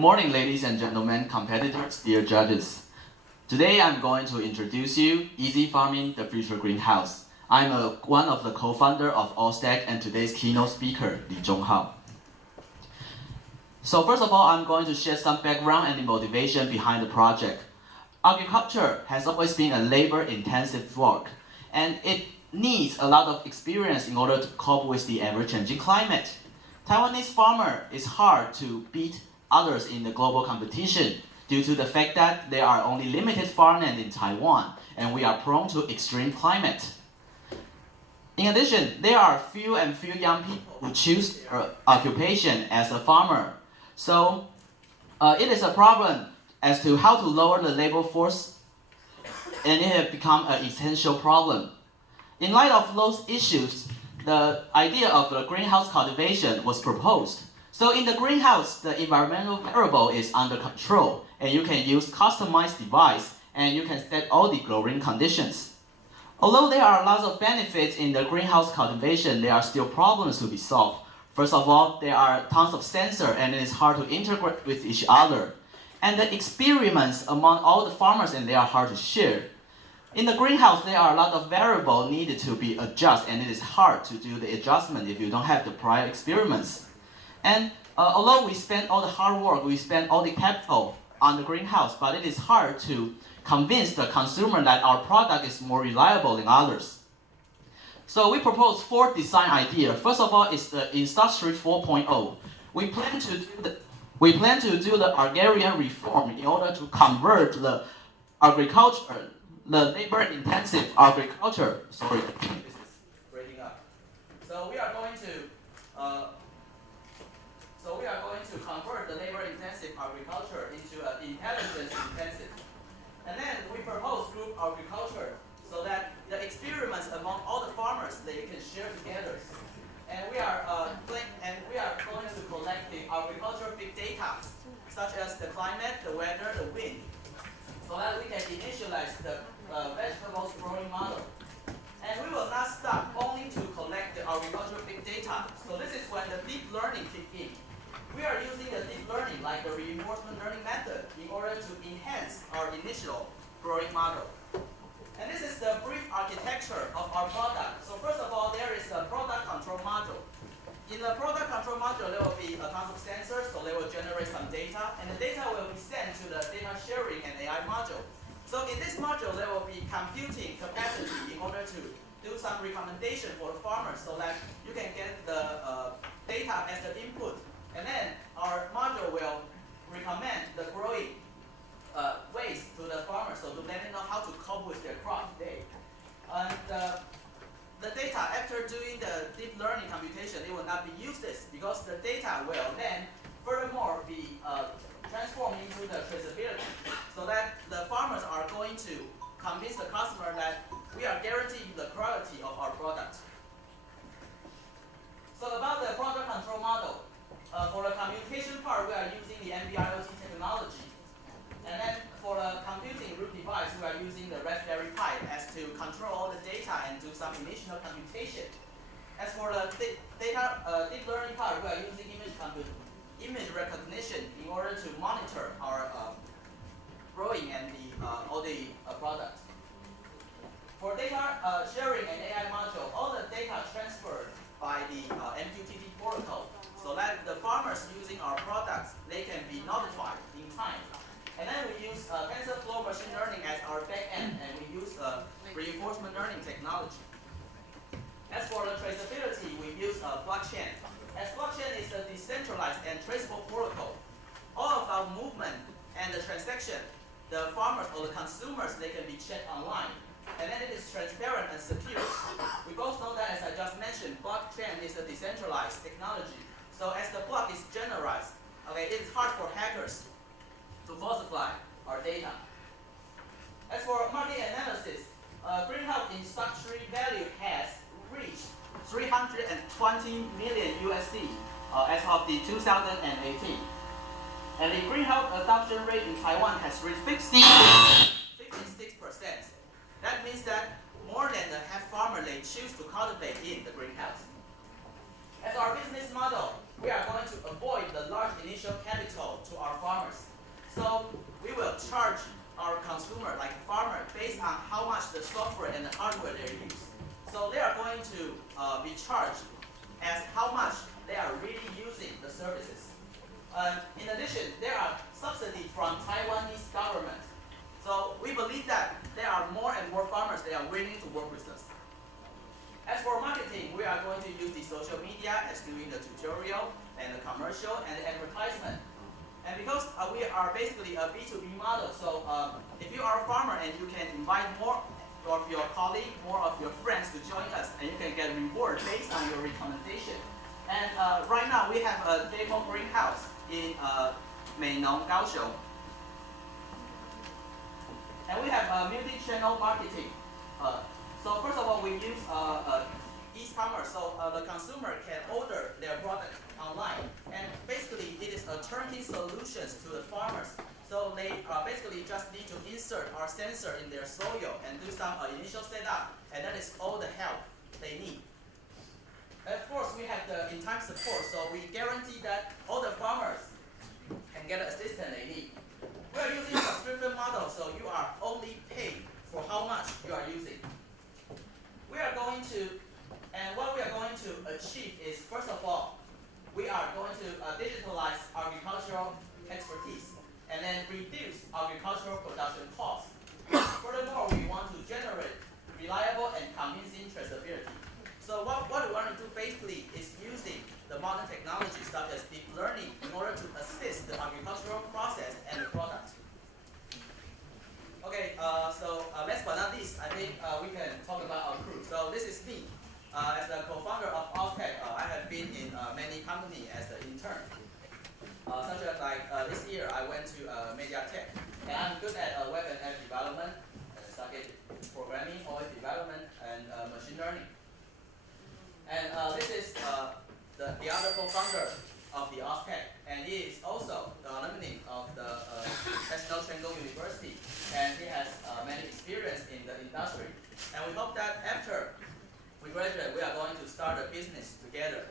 Good morning, ladies and gentlemen, competitors, dear judges. Today I'm going to introduce you Easy Farming, the Future Greenhouse. I'm one of the co-founder of 107 and today's keynote speaker, Li Zhonghao. So first of all, I'm going to share some background and the motivation behind the project. Agriculture has always been a labor-intensive work, and it needs a lot of experience in order to cope with the ever-changing climate. Taiwanese farmer is hard to beat others in the global competition due to the fact that there are only limited farmland in Taiwan, and we are prone to extreme climate. In addition, there are few young people who choose their occupation as a farmer. So it is a problem as to how to lower the labor force, and it has become an essential problem. In light of those issues, the idea of the greenhouse cultivation was proposed. So in the greenhouse, the environmental variable is under control, and you can use customized device, and you can set all the growing conditions. Although there are lots of benefits in the greenhouse cultivation, there are still problems to be solved. First of all, there are tons of sensors, and it is hard to integrate with each other. And the experiments among all the farmers, and they are hard to share. In the greenhouse, there are a lot of variables needed to be adjusted, and it is hard to do the adjustment if you don't have the prior experiments. And although we spend all the hard work, we spend all the capital on the greenhouse, but it is hard to convince the consumer that our product is more reliable than others. So we propose 4 design ideas. First of all, is the Industry 4.0. We plan to do the agrarian reform in order to convert the agriculture, the labor-intensive agriculture. Sorry, this is breaking up. So we are going to convert the labor-intensive agriculture into an intelligence-intensive. And then we propose group agriculture so that the experiments among all the farmers they can share together. And we are going to collect the agricultural big data, such as the climate, the weather, the wind, so that we can initialize the vegetables growing model. And we will not stop only to collect the agricultural big data. So this is when the deep learning kicks in. We are using the deep learning, like the reinforcement learning method, in order to enhance our initial growing model. And this is the brief architecture of our product. So first of all, there is a product control module. In the product control module, there will be a tons of sensors, so they will generate some data, and the data will be sent to the data sharing and AI module. So in this module, there will be computing capacity in order to do some recommendation for the farmers so that you can get the data as the input. And then our module will recommend the growing ways to the farmers, so to let them know how to cope with their crop today. And the data, after doing the deep learning computation, it will not be useless because the data will then furthermore be transformed into the traceability, so that the farmers are going to convince the customer that we are guaranteeing the quality of our product. So about the product control model, for the communication part, we are using the NB-IoT technology. And then for the computing root device, we are using the Raspberry Pi as to control all the data and do some initial computation. As for the deep learning part, we are using image recognition in order to monitor our growing and all the products. For data sharing and AI module, all the data transferred by the MQTT protocol, so that the farmers using our products, they can be notified in time. And then we use TensorFlow machine learning as our backend, and we use reinforcement learning technology. As for the traceability, we use blockchain. As blockchain is a decentralized and traceable protocol, all of our movement and the transaction, the farmers or the consumers, they can be checked online. And then it is transparent and secure. We both know that, as I just mentioned, blockchain is a decentralized technology. So as the block is generalized, okay, it is hard for hackers to falsify our data. As for market analysis, greenhouse industry value has reached 320 million USD as of the 2018. And the greenhouse adoption rate in Taiwan has reached 56%. That means that more than the half farmer they choose to cultivate in the greenhouse. As our business model, we are going to avoid the large initial capital to our farmers. So we will charge our consumer, like farmer, based on how much the software and the hardware they use. So they are going to be charged as how much they are really using the services. In addition, there are subsidies from Taiwanese government. So we believe that there are more and more farmers that are willing to work with us. As for marketing, we are going to use the social media as doing the tutorial and the commercial and the advertisement. And because we are basically a B2B model, so if you are a farmer and you can invite more of your colleagues, more of your friends to join us, and you can get reward based on your recommendation. And right now we have a demo greenhouse in Meinong, Kaohsiung. And we have multi-channel marketing. So first of all, we use e-commerce, so the consumer can order their product online. And basically, it is a turnkey solutions to the farmers. So they basically just need to insert our sensor in their soil and do some initial setup, and that is all the help they need. And of course, we have the in-time support, so we guarantee that all the farmers can get the assistance they need. We are using a subscription model, so you are only paid for how much you are using. We are going to, and what we are going to achieve is, first of all, we are going to digitalize agricultural expertise and then reduce agricultural production costs. Furthermore, we want to generate reliable and convincing traceability. So what we want to do basically is using the modern technology such as deep learning in order to assist the agricultural process and the product. Okay, so last but not least, I think we can talk about our crew. So this is me. As the co-founder of 107tech, I have been in many companies as an intern. Such as like this year, I went to MediaTek, and I'm good at web and app development, circuit programming, OS development, and machine learning. And this is the other co-founder of the 107tech, and he is also the alumni of the National Chengdu University, and he has many experience in the industry. And we hope that after we graduate, we are going to start a business together.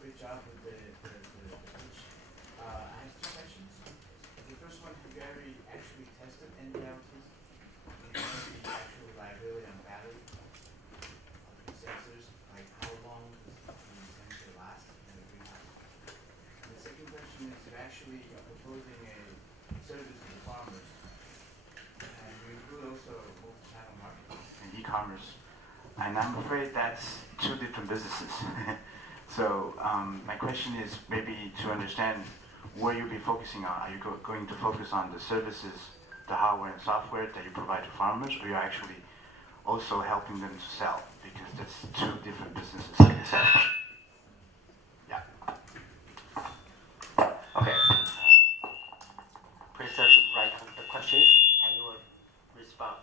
Great job with the pitch. I have two questions. The first one, have you ever actually tested NDLTs? The actual reliability and battery of the sensors, like how long does the sensor last in the greenhouse? And the second question is, you're actually proposing a service to the farmers, and you include also multi-channel marketing and e-commerce. And I'm afraid that's two different businesses. So my question is maybe to understand where you'll be focusing on. Are you going to focus on the services, the hardware and software that you provide to farmers, or you're actually also helping them to sell? Because that's two different businesses, like I said. Yeah. Okay. Please write the questions and you will respond.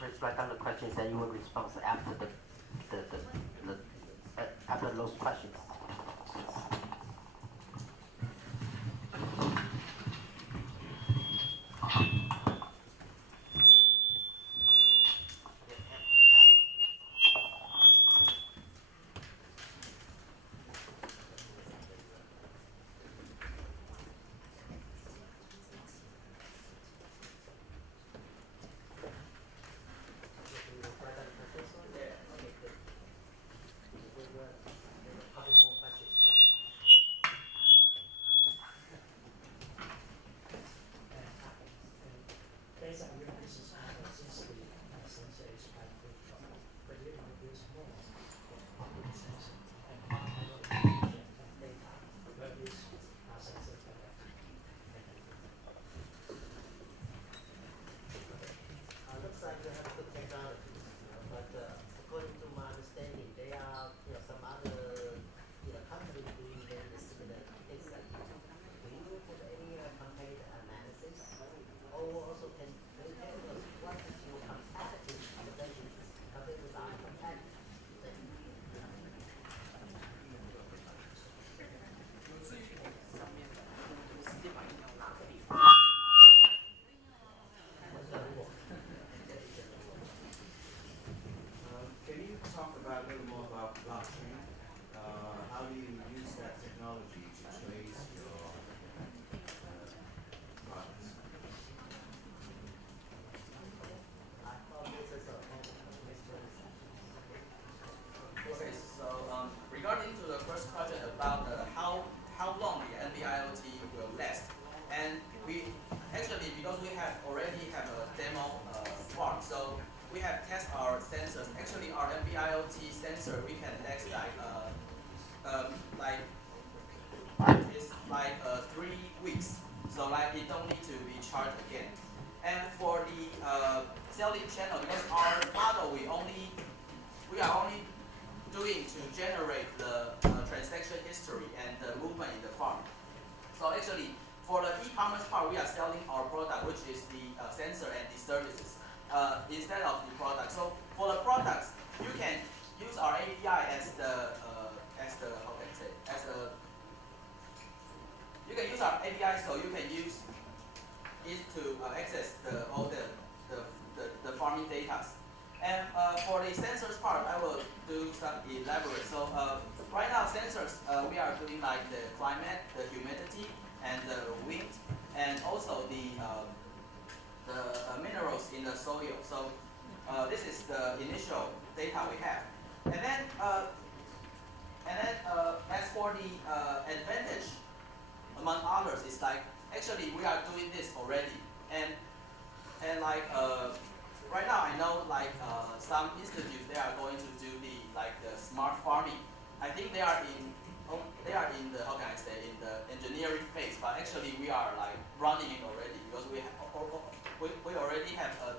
Please write down the questions and you will respond after after those questions. about a little more about blockchain? How do you use that technology to trace your products? Okay, so regarding to the first question about how long the NB-IoT will last, and we actually, because we already have a demo farm, so we have test our sensors. Actually, our NB-IoT sensor we can last it's like 3 weeks, so like it don't need to be charged again. And for the selling channel, because our model we are only doing to generate the transaction history and the movement in the farm. So actually, for the e-commerce part, we are selling our product, which is the sensor and the services, instead of the product. So for the products, you can use our API you can use our API, so you can use it to access all the farming data. And for the sensors part, I will do some elaborate. So right now, sensors we are doing like the climate, the humidity, and the wind, and also the minerals in the soil. So this is the initial data we have. And then as for the advantage, among others, is like actually we are doing this already, and like right now I know like some institutes they are going to do the smart farming. I think they are in the how can I say, in the engineering phase, but actually we are like running it already, because we already have a